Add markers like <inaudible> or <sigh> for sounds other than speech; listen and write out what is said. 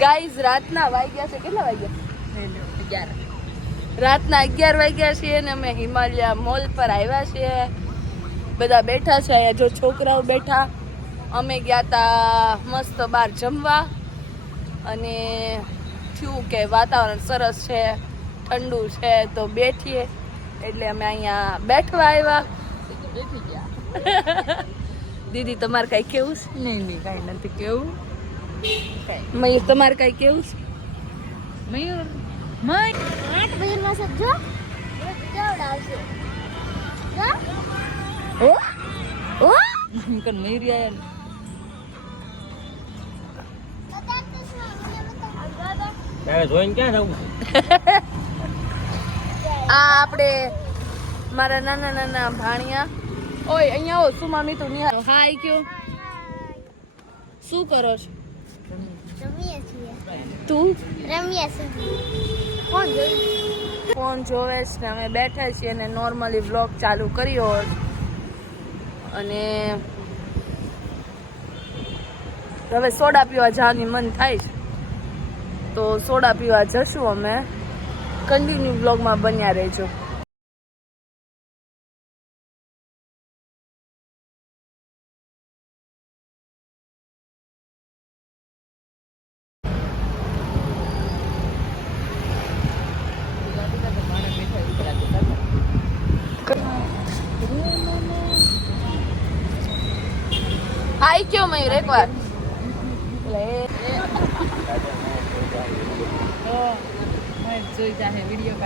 Guys રાતના વાગ્યા છે. કેટલા વાગ્યા? અગિયાર. રાતના અગિયાર વાગ્યા છીએ ને અમે હિમાલયા મોલ પર આવ્યા છીએ બધા બેઠા છે. અહીંયા જો છોકરાઓ બેઠા. અમે ગયા તા મસ્ત બહાર જમવા. અને થયું કે વાતાવરણ સરસ છે ઠંડુ છે તો બેઠીએ. એટલે અમે અહીંયા બેઠવા આવ્યા. બેઠી ગયા. <laughs> દીદી તમારે કઈ કેવું છે? નહીં નહીં કાંઈ નથી. કેવું? મયુર તમારે કઈ કેવું છે? મયુર મય આઠ બજરમાં સજો કેવડાવશે? ઓ ઓ કન મયુર આયા ત્યારે જોઈને ક્યાં જવું આ આપણે મારા નાના નાના ભાણિયા. ઓય અહીંયા આવો શું મામી તું હાય કયો. શું કરો છો? તું? રમીએ છીએ. ફોન જોઈ. ફોન જોવે છે ને અમે બેઠા છીએ અને નોર્મલી વ્લોગ ચાલુ કર્યો અને હવે સોડા પીવા જવાની મન થાય છે. તો સોડા પીવા જશું અમે. કન્ટિન્યુ વ્લોગમાં બન્યા રહેજો. હાય કયો મયુર એકવાર જોઈ જાહે વીડિયો